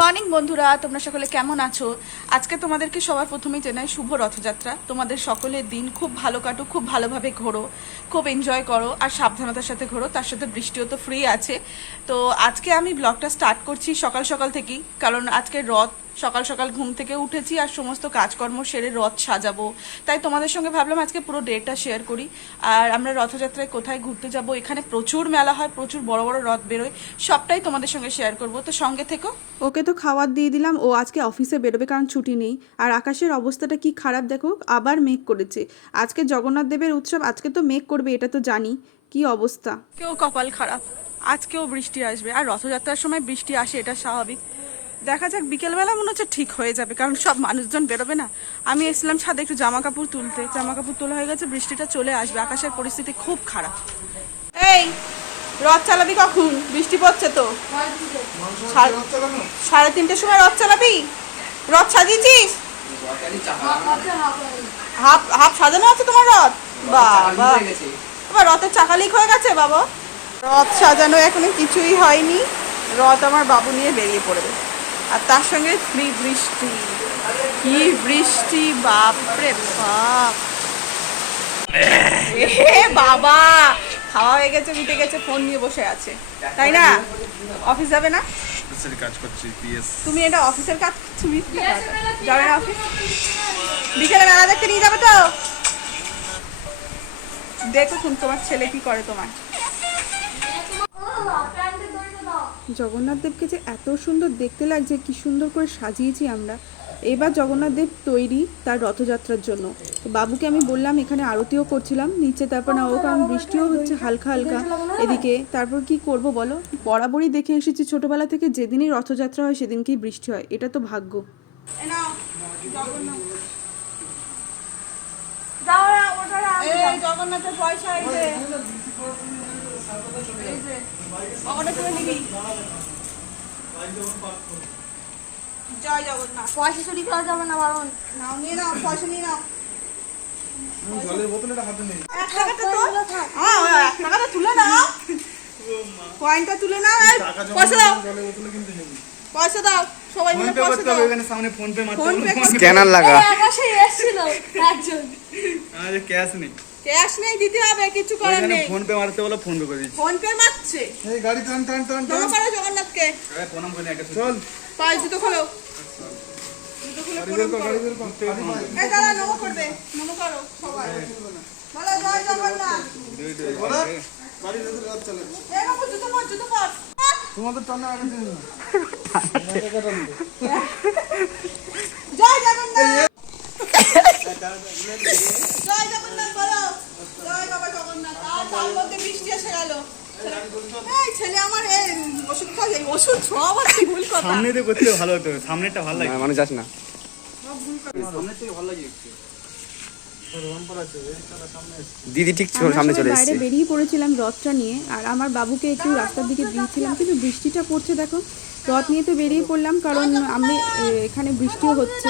Morning বন্ধুরা, তোমরা সকলে কেমন আছো? আজকে তোমাদেরকে সবার প্রথমেই জানাই শুভ রথযাত্রা। তোমাদের সকলের দিন খুব ভালো কাটো খুব ভালোভাবে ঘোরো, খুব এনজয় করো, আর সাবধানতার সাথে ঘোরো, তার সাথে বৃষ্টিও তো ফ্রি আছে। তো আজকে আমি ব্লগটা স্টার্ট করছি সকাল সকাল থেকেই, কারণ আজকে রথ সকাল সকাল ঘুম থেকে উঠেছি আর সমস্ত কাজকর্ম সেরে রথ সাজাবো। তাই তোমাদের সঙ্গে ভাবলাম আজকে পুরো ডেটা শেয়ার করি। আর আমরা রথযাত্রায় কোথায় ঘুরতে যাব এখানে প্রচুর মেলা হয় প্রচুর বড় বড় রথ বেরোয় সবটাই তোমাদের সঙ্গে শেয়ার করব। তো সঙ্গে থেকো। ওকে তো খাবার দিয়ে দিলাম ও আজকে অফিসে বেরোবে কারণ ছুটি নেই। আর আকাশের অবস্থাটা কি খারাপ দেখো আবার মেঘ করেছে। আজকে জগন্নাথ দেবের উৎসব আজকে তো মেঘ করবে এটা তো জানি। কি অবস্থা? কেউ কপাল খারাপ আজকেও বৃষ্টি আসবে। আর রথযাত্রার সময় বৃষ্টি আসে এটা স্বাভাবিক। দেখা যাক, বিকেলবেলা মনে হচ্ছে ঠিক হয়ে যাবে, কারণ সব মানুষজন বেরোবে না। আমি এসলাম ছাদে একটু জামা কাপড় তুলতে জামা কাপড় তোলা হয়ে গেছে, বৃষ্টিটা চলে আসবে, আকাশের পরিস্থিতি খুব খারাপ। এই, রথ চালাবি কখন? বৃষ্টি পড়ছে তো। সাড়ে- তিনটের সময় রথ চালাবি? রথ সাজিয়েছিস? হাফ হাফ সাজানো আছে তোমার রথ? বাবা। রথের চাকা লিক হয়ে গেছে, বাবা। রথ সাজানো এখনও কিছুই হয়নি। রথ আমার বাবু নিয়ে বেরিয়ে পড়বে। আর তার সঙ্গে ফ্রি বৃষ্টি। কি বৃষ্টি বাপরে বাপ। এ বাবা খাওয়া হয়ে গেছে মিটে গেছে ফোন নিয়ে বসে আছে। তাই না? অফিস যাবে না? অফিসের কাজ করছি পিএস তুমি এটা অফিসের কাজ তুমি যাবে না অফিস? বিকেলে মেলা দেখতে নিয়ে যাবে তো? দেখুন তোমার ছেলে কি করে তোমার? জগন্নাথ দেবকে যে এত সুন্দর দেখতে লাগছে, কি সুন্দর করে সাজিয়েছি আমরা। এবার জগন্নাথ দেব তৈরি তার রথযাত্রার জন্য। তো বাবুকে আমি বললাম, এখানে আরতিও করছিলাম, নিচে তারপর না ও কারণ বৃষ্টিও হচ্ছে হালকা হালকা এদিকে। তারপর কি করব বলো? বরাবরই দেখে এসেছি ছোটবেলা থেকে যেদিনই রথযাত্রা হয় সেদিনকেই বৃষ্টি হয়, এটা তো ভাগ্য। জগন্নাথের পয়সা এই যে। এই যে, পকেটে তুলে নিবি। জয় জগন্নাথ। পয়সা চুরি করা যাবে না বারণ। নাও নিয়ে নাও পয়সা নিয়ে নাও। জলের বোতলটা হাতে নেই। এক টাকাটা তো। হ্যাঁ এক টাকাটা তুলে নাও। কয়েনটা তুলে নাও পয়সা দাও। জলের বোতলে কিন্তু নেই পয়সা দাও সবাই মিলে পয়সা দাও। এখানে সামনে ফোন পে মারতে ফোন পে স্ক্যানার লাগা। আকাশে এসেছিল একজন। আমাদের ক্যাশ নেই। ক্যাশ নেই দিতে হবে কিছু করার নেই। ফোন পে মারতে বলে ফোন পে করে দিচ্ছি। ফোন পে মারছে? এই গাড়ি টান টান টান নমো করো জগন্নাথকে। প্রণাম করে একটা চল। পায়ে জুতো খোলো। জুতো খুলে প্রণাম করো। এই দাঁড়া নমো করবে। নমো করো সবাই বলো জয় জগন্নাথ। এই বাবু জুতো পর জুতো পর। তোমাদের টানা আগে দিন জয় জগন্নাথ। সামনে দিয়ে করতে ভালো হতো সামনেটা ভালো লাগে না, মানুষ যাস না। দিদি ঠিক সামনে চলে বাইরে বেরিয়ে পড়েছিলাম রথটা নিয়ে আর আমার বাবুকে একটু রাস্তার দিকে দিয়েছিলাম কিন্তু বৃষ্টিটা পড়ছে দেখো। রথ নিয়ে তো বেরিয়ে পড়লাম, কারণ আমি এখানে বৃষ্টিও হচ্ছে।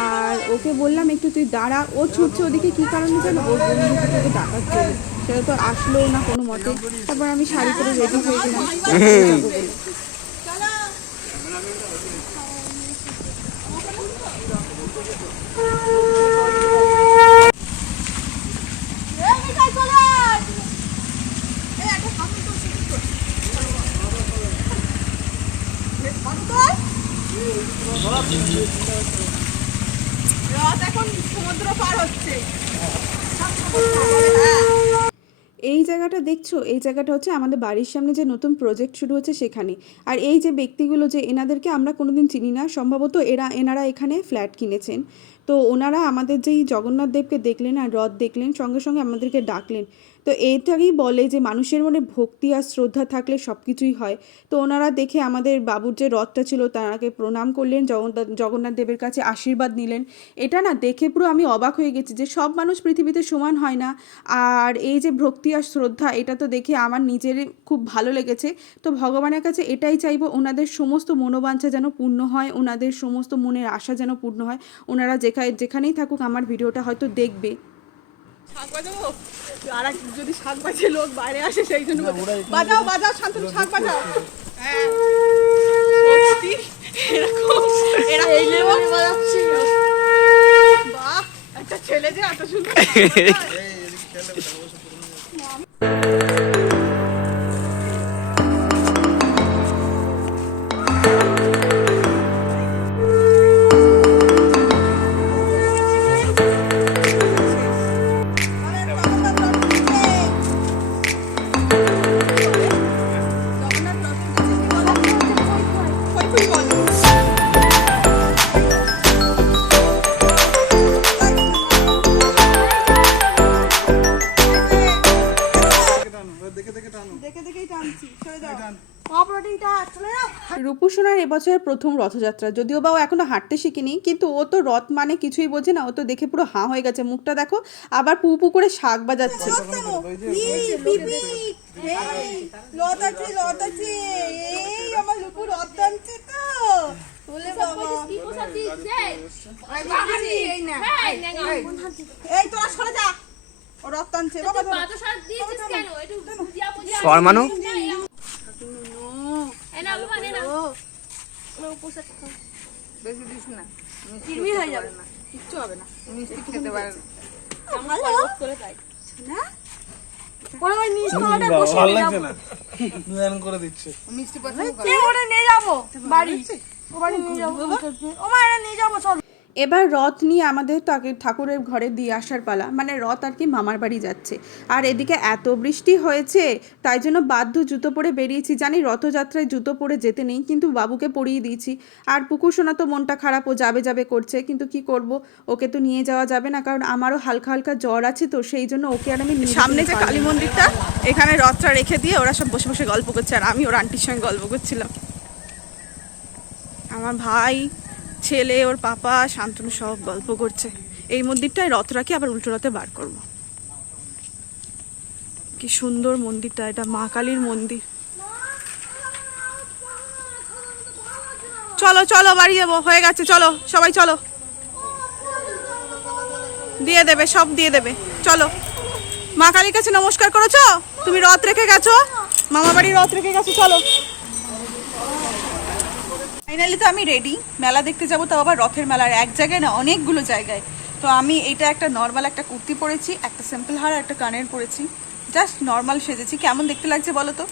আর ওকে বললাম, একটু তুই দাঁড়া, ও ছুটছে ওদিকে, কী কারণে জানো ওর বন্ধু দুটোকে ডাকার জন্য সেটা তো আসলো না কোনো মতে তারপর আমি শাড়ি করে রেডি হয়ে গেলাম যাব বলে। এই মিঠাই চলে আয়। এই একটা সামনে তো শুরু কর। বেশ ভালো তো? রথ এখন সমুদ্র পার হচ্ছে এই জায়গাটা দেখছ? এই জায়গাটা হচ্ছে আমাদের বাড়ির সামনে যে নতুন প্রজেক্ট শুরু হচ্ছে সেখানে। আর এই যে ব্যক্তিগুলো যে এনাদেরকে আমরা কোনোদিন চিনি না, সম্ভবত এরা, এনারা এখানে ফ্ল্যাট কিনেছেন। তো ওনারা আমাদের যেই জগন্নাথ দেবকে দেখলেন আর রথ দেখলেন, সঙ্গে সঙ্গে আমাদেরকে ডাকলেন। তো এইটাকেই বলে যে মানুষের মনে ভক্তি আর শ্রদ্ধা থাকলে সব কিছুই হয়। তো ওনারা দেখে আমাদের বাবুর যে রথটা ছিল, তাকে প্রণাম করলেন জগন্নাথ দেবের কাছে আশীর্বাদ নিলেন। এটা না দেখে পুরো আমি অবাক হয়ে গেছি যে সব মানুষ পৃথিবীতে সমান হয় না। আর এই যে ভক্তি আর শ্রদ্ধা, এটা তো দেখে আমার নিজের খুব ভালো লেগেছে। তো ভগবানের কাছে এটাই চাইব, ওনাদের সমস্ত মনোবাঞ্ছা যেন পূর্ণ হয়, ওনাদের সমস্ত মনের আশা যেন পূর্ণ হয়। ওনারা যেখানে যেখানেই থাকুক আমার ভিডিওটা হয়তো দেখবে। শাক বাজাবো? আর যদি শাক বাজে লোক বাইরে আসে সেই জন্য বাজাও বাজাও শান্তনু শাক বাজাও। হ্যাঁ। এরকম? এই বাজাচ্ছি। বাহ একটা ছেলে যে এত সুন্দর এবছরের প্রথম রথযাত্রা। যদিও বা ও এখনও হাঁটতে শিখিনি কিন্তু ও তো রথ মানে কিছুই বোঝে না। ও তো দেখে পুরো হাঁ হয়ে গেছে। মুখটা দেখো আবার পু পু করে শাক বাজাচ্ছে আছে রথ আছে এই আমার লুকু রথ টানছে তো বলে বাবা এই তোরা সরে যা ও রথ টানছে বাবা ধরো। শর্মানো কিরমি হয়ে যাবে। কিচ্ছু হবে না। পরে ওই নিচ তলাটা বসিয়ে ভালো নিয়ে লাগছে যাব না। তুমি করে দিচ্ছে। কে করে। নিয়ে যাব। বাড়ি। ও বাড়ি নিয়ে যাব। ও মা নিয়ে যাব চল। এবার রথ নিয়ে আমাদের তাকে ঠাকুরের ঘরে দিয়ে আসার পালা। মানে রথ আর কি মামার বাড়ি যাচ্ছে। আর এদিকে এত বৃষ্টি হয়েছে তাই জন্য বাধ্য জুতো পরে বেরিয়েছি। জানি রথযাত্রায় জুতো পরে যেতে নেই কিন্তু বাবুকে পরিয়ে দিয়েছি। আর পুকুর সোনা তো মনটা খারাপ ও যাবে যাবে করছে। কিন্তু কি করব? ওকে তো নিয়ে যাওয়া যাবে না কারণ আমারও হালকা হালকা জ্বর আছে তো সেই জন্য ওকে আর আমি সামনে যে কালী মন্দিরটা এখানে রথটা রেখে দিয়ে ওরা সব বসে বসে গল্প করছে আর আমি ওর আন্টির সঙ্গে গল্প করছিলাম। আমার ভাই ছেলে, ওর পাপা, শান্তনু সব গল্প করছে। এই মন্দিরটায় রথ রাখি আবার উল্টো রথে বার করব। কি সুন্দর মন্দিরটা, এটা মা কালীর মন্দির। চলো চলো, বাড়ি যাব। হয়ে গেছে, চলো, সবাই চলো। দিয়ে দেবে, সব দিয়ে দেবে। চলো। মা কালীর কাছে নমস্কার করেছ? তুমি রথ রেখে গেছো? মামা বাড়ি রথ রেখে গেছো? চলো। ফাইনালি তো আমি রেডি মেলা দেখতে যাব, তাও আবার রথের মেলার এক জায়গায় না, অনেকগুলো জায়গায়। তো আমি এটা একটা নর্মাল একটা কুর্তি পরেছি, একটা সিম্পল হার, একটা কানের পরেছি। জাস্ট নর্মাল সেজেছি। কেমন দেখতে লাগছে বলো তো?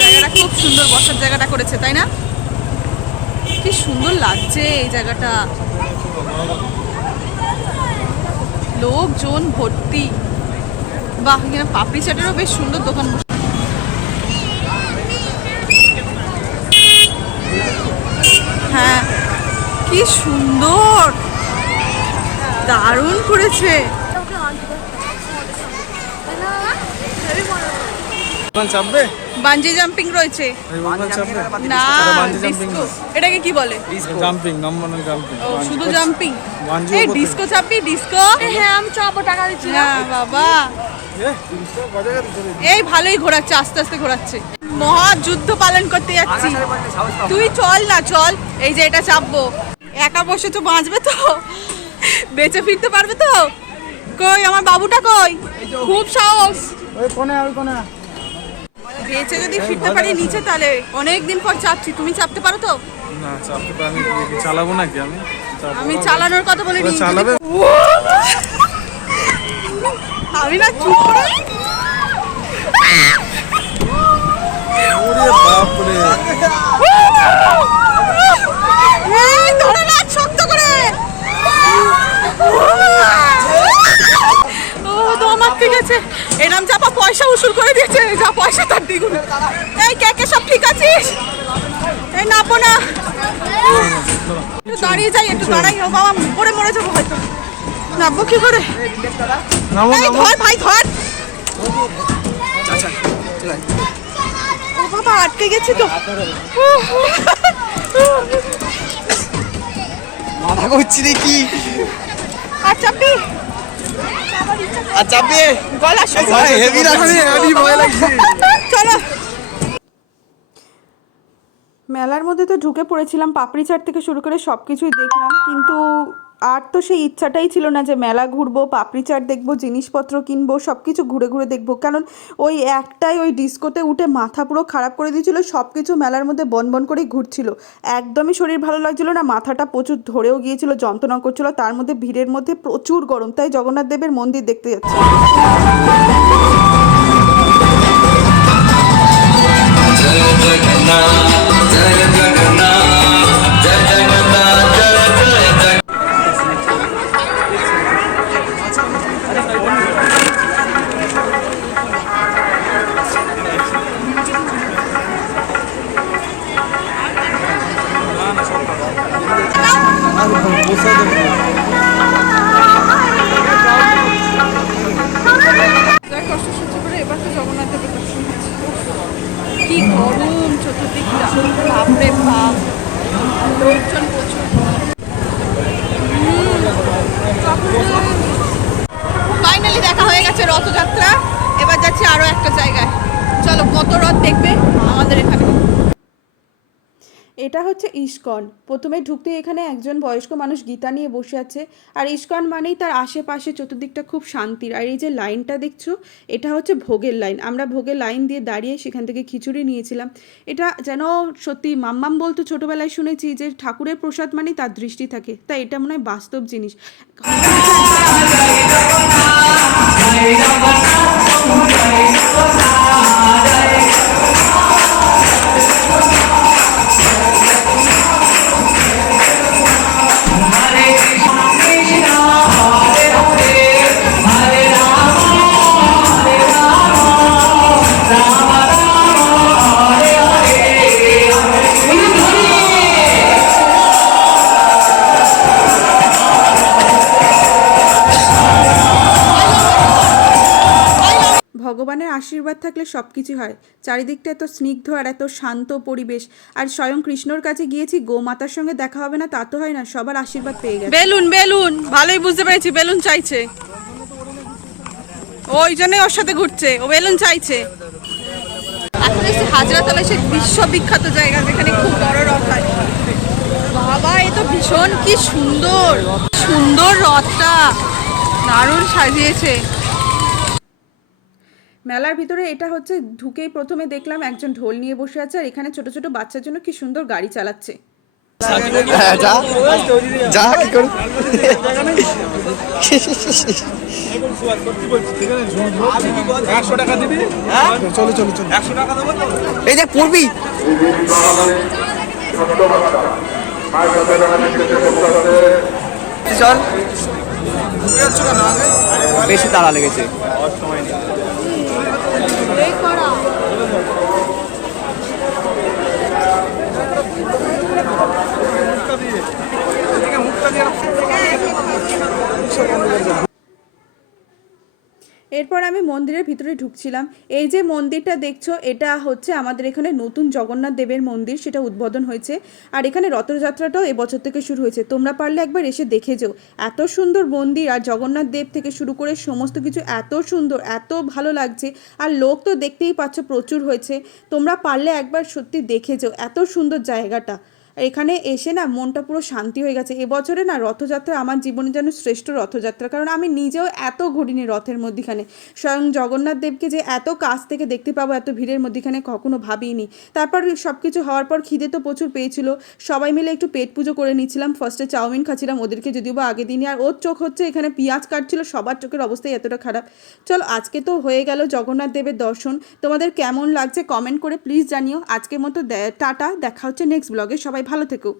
জায়গাটা খুব সুন্দর, বসার জায়গাটা করেছে, তাই না? কি সুন্দর লাগছে এই জায়গাটা। লোকজন ভর্তি। বাহ, এখানে পাপড়ি চাটেরও বেশ সুন্দর দোকান। হ্যাঁ কি সুন্দর। দারুণ করেছে। চাপবে? বাঞ্জি জাম্পিং রয়েছে। না disco। এটাকে কি বলে? জাম্পিং নম্বর জাম্পিং। ও শুধু জাম্পিং? এই ডিস্কো চাপবি? ডিস্কো হ্যাঁ আমি চাপো টাকা দিচ্ছি না বাবা। এই ভালোই ঘোরাচ্ছে আস্তে আস্তে ঘোরাচ্ছে। মহাযুদ্ধ পালন করতে যাচ্ছি। তুই চল না চল। এই যে এটা চাপবো। একা বসে তো বাঁচবে তো? বেঁচে ফিরতে পারবে তো? কই আমার বাবুটা কই? খুব সাহস। ওই কোনে ওই কোনে বেঁচে যদি ফিরতে পারি নিচে তাহলে অনেক দিন পর চাপছি। তুমি চাপতে পারো তো? না চাপতে পারি আমি চালাবো নাকি আমি? আমি চালানোর কথা বলিনি। ওরা চালাবে? আমি না চুপ করে ওরে বাপ রে এই ধরে রাখ শক্ত করে ও গেছে এরম চাপা পয়সা উসুল করে দিয়েছে যা পয়সা তার দ্বিগুণ। এই কে কে সব ঠিক আছিস? এই নাপো না। একটু দাঁড়িয়ে যাই একটু দাঁড়াই। ও বাবা পড়ে মরে যাব হয়তো। নামবো কি করে? ধর ভাই ধর। ও বাবা আটকে গেছি তো। মাথা করছি রে কি আর চাপি। আর চাপবে গলা হেভি লাগছে। আমি ভয় লাগছে। চলো। মেলার মধ্যে তো ঢুকে পড়েছিলাম পাপড়ি চাট থেকে শুরু করে সব কিছুই দেখলাম কিন্তু আর তো সেই ইচ্ছাটাই ছিল না যে মেলা ঘুরবো, পাপড়ি চাট দেখব, জিনিসপত্র কিনবো সব কিছু ঘুরে ঘুরে দেখব। কারণ ওই একটাই ওই ডিস্কোতে উঠে মাথা পুরো খারাপ করে দিয়েছিল সব কিছু মেলার মধ্যে বন বন করেই ঘুরছিল। একদমই শরীর ভালো লাগছিল না, মাথাটা প্রচুর ধরেও গিয়েছিল, যন্ত্রণা করছিল, তার মধ্যে ভিড়ের মধ্যে প্রচুর গরম। তাই জগন্নাথ দেবের মন্দির দেখতে যাচ্ছি। যাক এবার যাচ্ছি আরও একটা জায়গায়। চলো, কত রথ দেখবে আমাদের এখানে। এটা হচ্ছে ইস্কন। প্রথমে ঢুকতে এখানে একজন বয়স্ক মানুষ গীতা নিয়ে বসে আছে। আর ইস্কন মানেই তার আশেপাশে চতুর্দিকটা খুব শান্তির। আর এই যে লাইনটা দেখছ, এটা হচ্ছে ভোগের লাইন। আমরা ভোগের লাইন দিয়ে দাঁড়িয়ে সেখান থেকে খিচুড়ি নিয়েছিলাম। এটা যেন সত্যি মাম্মাম বলতো ছোটোবেলায় শুনেছি যে ঠাকুরের প্রসাদ মানেই তার দৃষ্টি থাকে। তাই এটা মনে হয় বাস্তব জিনিস। ভগবানের আশীর্বাদ থাকলে সব কিছু হয়। চারিদিকটা এত স্নিগ্ধ আর এত শান্ত পরিবেশ। আর স্বয়ং কৃষ্ণর কাছে গিয়েছি, গোমাতার সঙ্গে দেখা হবে না, তা তো হয় না, সবার আশীর্বাদ পেয়ে গেছে। বেলুন বেলুন, ভালোই বুঝতে পেরেছি, বেলুন চাইছে। ওই জন্যই ওর সাথে ঘুরছে, ও বেলুন চাইছে। এখন এসে হাজরাতলা সে বিশ্ববিখ্যাত জায়গা, যেখানে খুব বড় রথ হয়। বাবা, এ তো ভীষণ, কি সুন্দর সুন্দর রথটা। দারুণ সাজিয়েছে। মেলার ভিতরে এটা হচ্ছে ঢুকেই প্রথমে দেখলাম একজন ঢোল নিয়ে বসে আছে আর এখানে ছোট ছোট বাচ্চার জন্য কি সুন্দর গাড়ি চালাচ্ছে। হ্যাঁ বেশি তাড়া লেগেছে। এরপর আমি মন্দিরের ভিতরে ঢুকছিলাম। এই যে মন্দিরটা দেখছ, এটা হচ্ছে আমাদের এখানে নতুন জগন্নাথ দেবের মন্দির, সেটা উদ্বোধন হয়েছে। আর এখানে রথযাত্রাটাও এবছর থেকে শুরু হয়েছে। তোমরা পারলে একবার এসে দেখে যেও। এত সুন্দর মন্দির আর জগন্নাথ দেব থেকে শুরু করে সমস্ত কিছু এত সুন্দর, এত ভালো লাগছে। আর লোক তো দেখতেই পাচ্ছ প্রচুর হয়েছে। তোমরা পারলে একবার সত্যি দেখে যেও, এত সুন্দর জায়গাটা। এখানে এসে না মনটা পুরো শান্তি হয়ে গেছে। এবছরে না রথযাত্রা আমার জীবনে যেন শ্রেষ্ঠ রথযাত্রা, কারণ আমি নিজেও এত ঘুরিনি রথের মধ্যিখানে। স্বয়ং জগন্নাথ দেবকে যে এত কাছ থেকে দেখতে পাবো, এত ভিড়ের মধ্যিখানে কখনো ভাবিনি। তারপর সব কিছু হওয়ার পর খিদে তো প্রচুর পেয়েছিল। সবাই মিলে একটু পেট পুজো করে নিচ্ছিলাম। ফার্স্টে চাউমিন খাচ্ছিলাম ওদেরকে যদিও বা আগে দিনই আর ওর চোখ হচ্ছে এখানে পেঁয়াজ কাটছিল, সবার চোখের অবস্থাই এতটা খারাপ। চল আজকে তো হয়ে গেল জগন্নাথ দেবের দর্শন। তোমাদের কেমন লাগছে কমেন্ট করে প্লিজ জানিও। আজকের মতো টাটা, দেখা হচ্ছে নেক্সট ব্লগে সবাই ভালো থেকো।